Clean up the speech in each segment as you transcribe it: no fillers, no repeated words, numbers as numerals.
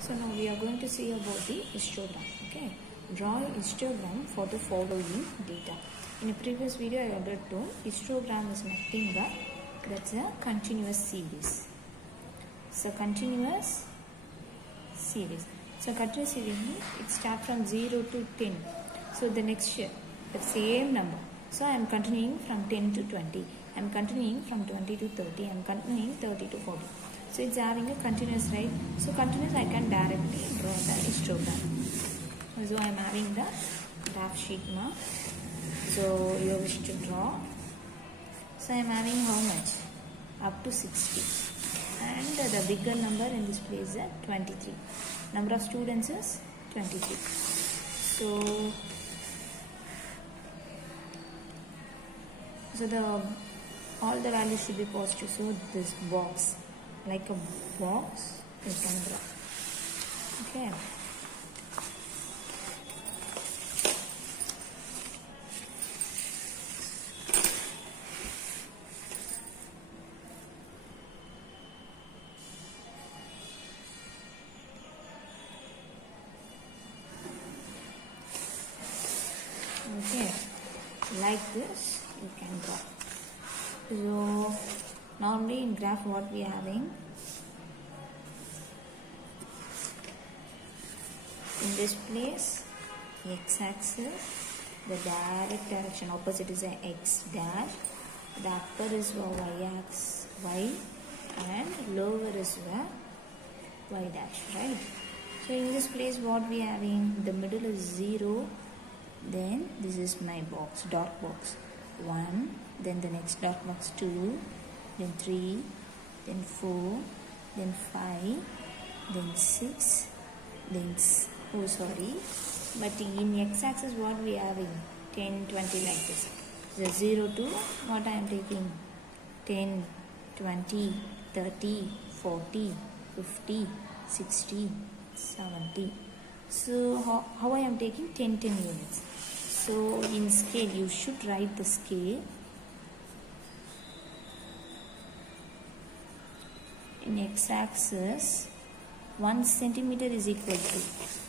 So now we are going to see about the histogram. Okay, draw a histogram for the following data. In a previous video, I already told histogram is nothing but that's a continuous series. So continuous series. So continuous series means it starts from 0 to 10. So the next year, the same number. So I am continuing from 10 to 20. I am continuing from 20 to 30. I am continuing 30 to 40. So it's having a continuous, right? So continuous, I can directly draw the histogram. So I am having the graph sheet now. So you wish to draw. So I am having how much? Up to 60. And the bigger number in this place is 23. Number of students is 23. So all the values should be positive. So this box, like a box, you can draw. Okay. Okay, like this you can draw. So normally in graph what we are having, in this place x-axis, the direct direction opposite is a x dash, the upper is a y-axis y, and lower is a y dash, right? So in this place what we are having, the middle is 0, then this is my box, dot box 1, then the next dot box 2, then 3, then 4, then 5, then 6, then but in x-axis what we are having, 10, 20 like this. So 0 to what I am taking, 10, 20, 30, 40, 50, 60, 70. So how I am taking 10 units. So in scale you should write the scale. In x-axis 1 centimeter is equal to,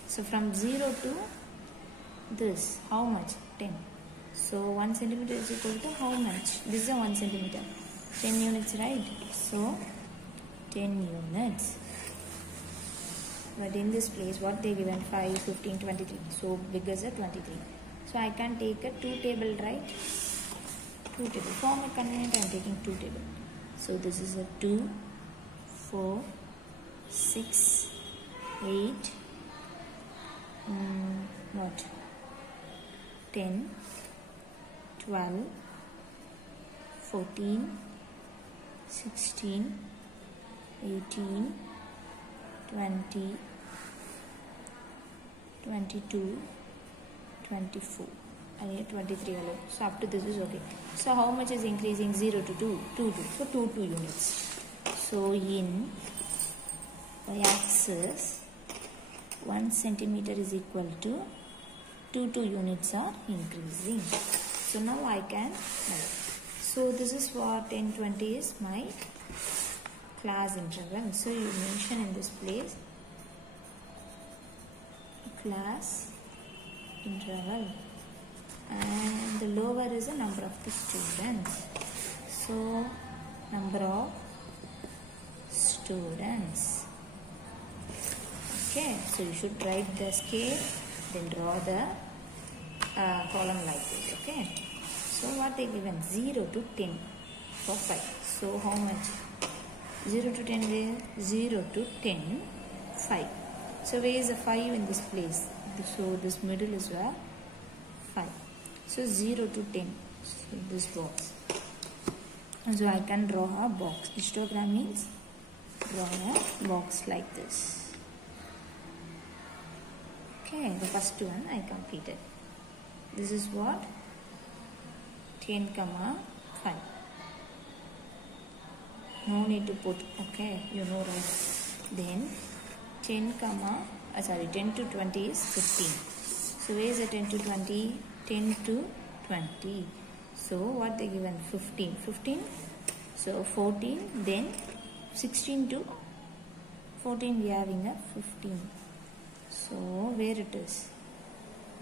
so from 0 to this, how much? 10. So 1 centimeter is equal to how much? This is a 1 centimeter. 10 units, right? So 10 units. But in this place what they given, 5, 15, 23. So big as a 23. So I can take a 2 table, right? 2 table. For my convenience I am taking 2 table. So this is a 2, 4, 6, 8, 10, 12, 14, 16, 18, 20, 22, 24. I need 23 alone. So up to this is okay. So how much is increasing? 0 to 2, 2. So 2 units. So in y-axis 1 centimeter is equal to 2 units are increasing. So now I can write. So this is what 10, 20 is my class interval. So you mention in this place class interval, and the lower is the number of the students. So number of students. Okay, so you should write the scale, then draw the column like this. Okay, so what they given, 0 to 10 for 5. So how much? 0 to 10 is 0 to 10, 5. So where is the 5 in this place? So this middle is where 5. So 0 to 10. So this box. And so I can draw a box. Histogram means draw a box like this. Okay, the first one I completed. This is what? 10, 5. No need to put, okay, you know, right? Then 10 to 20 is 15. So where is the 10 to 20? 10 to 20. So what they given? 15. So 14, then 16 to 14 we are having a 15. So where it is?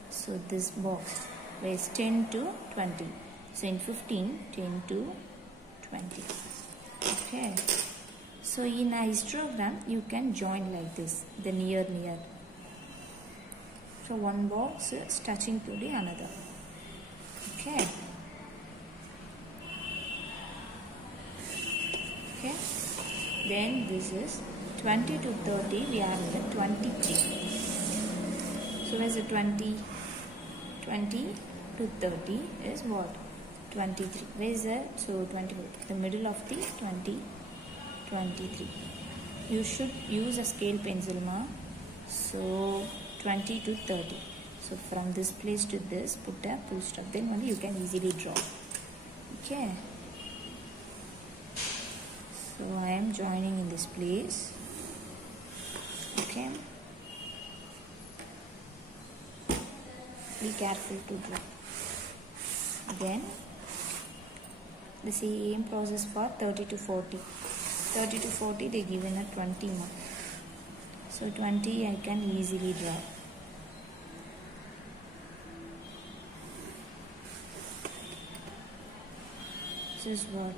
So this box where is 10 to 20. So in 15, 10 to 20. Okay. So in a histogram you can join like this, the near. So one box is touching to the another. Okay. Okay. Then this is 20 to 30. We have the 23. So where's the 20? 20 to 30 is what? 23. Where is that? So 24. The middle of the 20, 23. You should use a scale pencil, ma. So 20 to 30. So from this place to this, put a full stop. Then only you can easily draw. Okay. So I am joining in this place. Okay. Be careful to draw. Then the same process for 30 to 40. 30 to 40 they given a 20 mark. So 20 I can easily draw. This is what?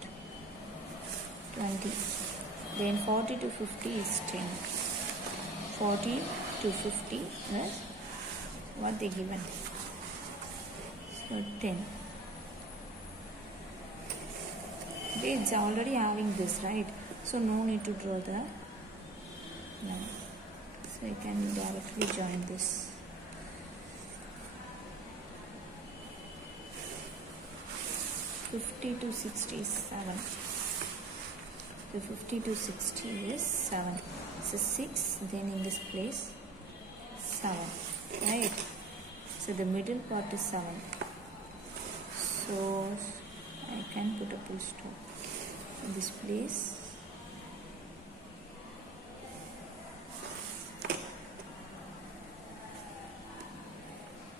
20. Then 40 to 50 is 10. 40 to 50 is what they given? So 10. Okay, it's already having this, right? So no need to draw the line. So I can directly join this. $50 to 60 is 7. The 50 to 60 is 7. So 6, then in this place 7, right? So the middle part is 7. So I can put a full stop in this place.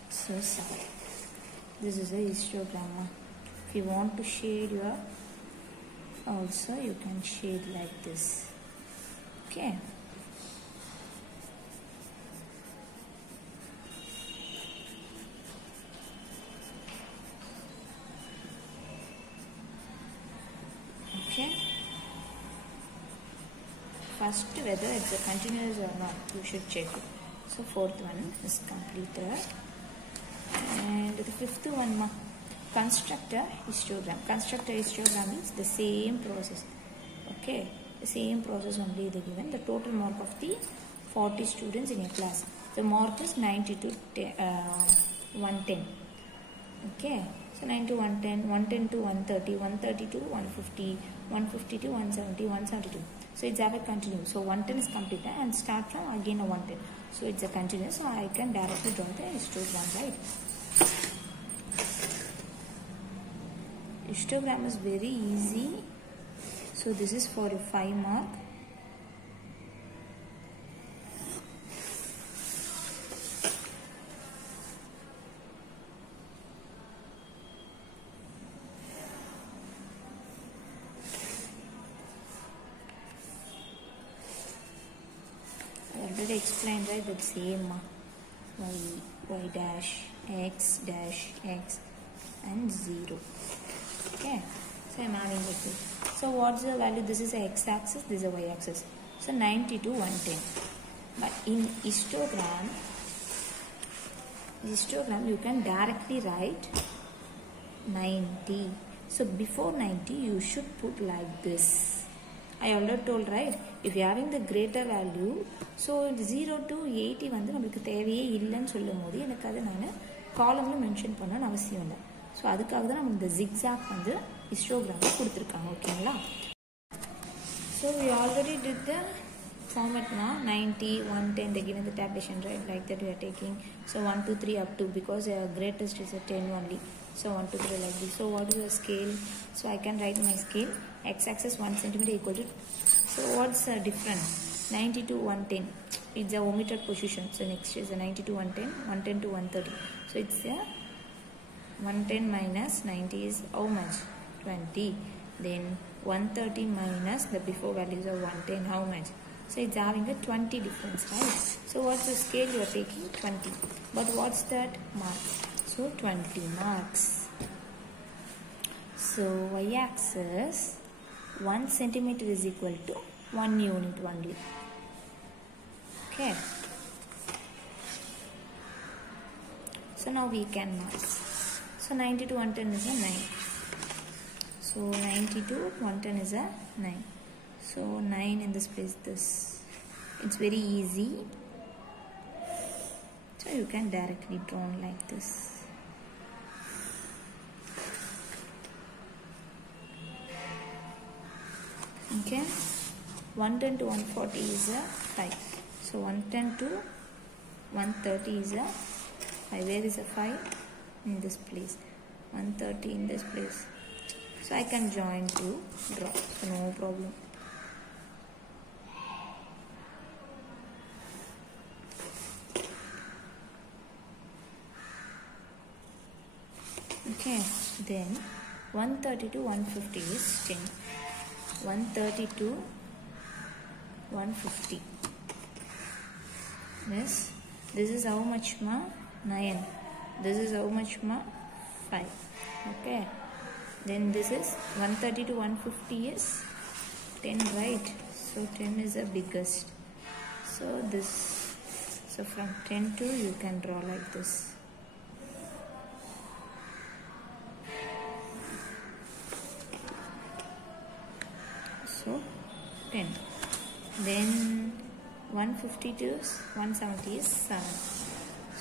So 7. This is a histogram. If you want to shade your, also you can shade like this. Okay. Okay. First, whether it's a continuous or not, you should check it. So fourth one is completed. And the fifth one, construct a histogram. Construct a histogram means the same process. Okay, the same process only they given. The total mark of the 40 students in a class. The mark is 90 to 110. Okay, so 90 to 110, 110 to 130, 130 to 150, 150 to 170, 172. So it's ever continuous. So 110 is completed and start from again a 110. So it's a continuous. So I can directly draw the histogram, right? Histogram is very easy. So this is for a 5 mark. I already explained, right, that same y dash, x and 0. Okay, so I'm having like this. So what's the value? This is a x-axis, this is a y-axis. So 90 to 110. But in histogram you can directly write 90. So before 90 you should put like this. I already told, right? If you are having the greater value, so 0 to 80 வந்து நமக்கு தேவையே இல்லைன்னு சொல்லும்போது எனக்கு அதை நான் காலம்ல mention பண்ணணும்னு அவசியம் இல்லை. ஸோ அதுக்காக தான் நமக்கு இந்த ஜிக்ஸாக் வந்து ஹிஸ்டோகிராமில் கொடுத்துருக்காங்க. ஓகேங்களா? So we already did the format now. 90, 110, they given the tabulation, right? Like that we are taking. So 1, 2, 3 up to, because greatest is a 10 only. So 1, 2, 3 like this. So what is the scale? So I can write my scale. X-axis 1 centimeter equal to. So what's the difference? 90 to 110. It's a omitted position. So next is a 90 to 110, 110 to 130. So it's a 110 minus 90 is how much? 20. Then 130 minus the before values of 110, how much? So it's having a 20 difference, right? So what's the scale you are taking? 20. But what's that mark? So 20 marks. So y-axis 1 centimeter is equal to 1 unit only. Okay. So now we can mark. So 90 to 110 is a 9. So 90 to 110 is a 9. So 9 in this place, this. It's very easy. So you can directly draw like this. Okay. 110 to 140 is a 5. So 110 to 130 is a 5. Where is a 5? In this place. 130 in this place. So I can join to draw. So no problem. Okay. Then 130 to 150 is 10. 130 to 150. Yes. This is how much ma? 9. This is how much ma? 5. Okay. Then this is 130 to 150 is 10, right? So 10 is the biggest. So this. So from 10 to you can draw like this. So 10. Then 150 to 170 is 7.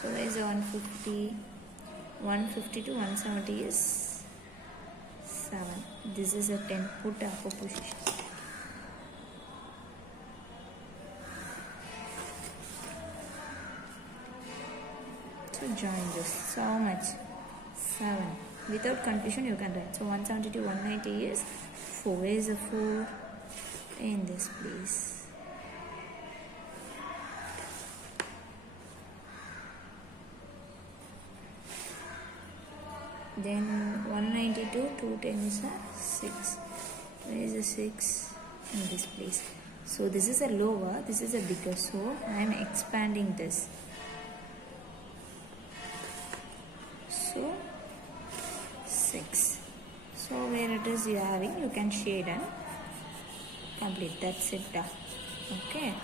So where is the 150? 150 to 170 is 7. This is a 10. Put upper position. So join this. So how much? 7. Without confusion you can write. So 170 to 190 is 4. Where is the 4? In this place. Then 190 to 210 is a 6. Where is the 6? In this place. So this is a lower, this is a bigger. So I am expanding this. So 6. So where it is you are having, you can shade and complete. That's it. Okay.